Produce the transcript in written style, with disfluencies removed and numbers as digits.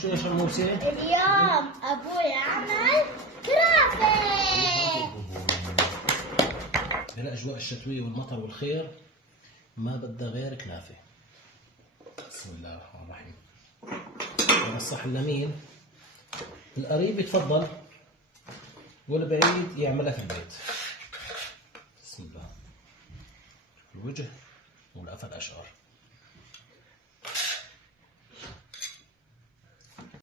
شو يا شموسة؟ اليوم أبوي عمل كرافة. بالأجواء الشتوية والمطر والخير ما بدها غير كنافة. بسم الله الرحمن الرحيم. هذا الصحن لمين؟ القريب يتفضل والبعيد يعملها في البيت. بسم الله. الوجه والقفا الأشقر.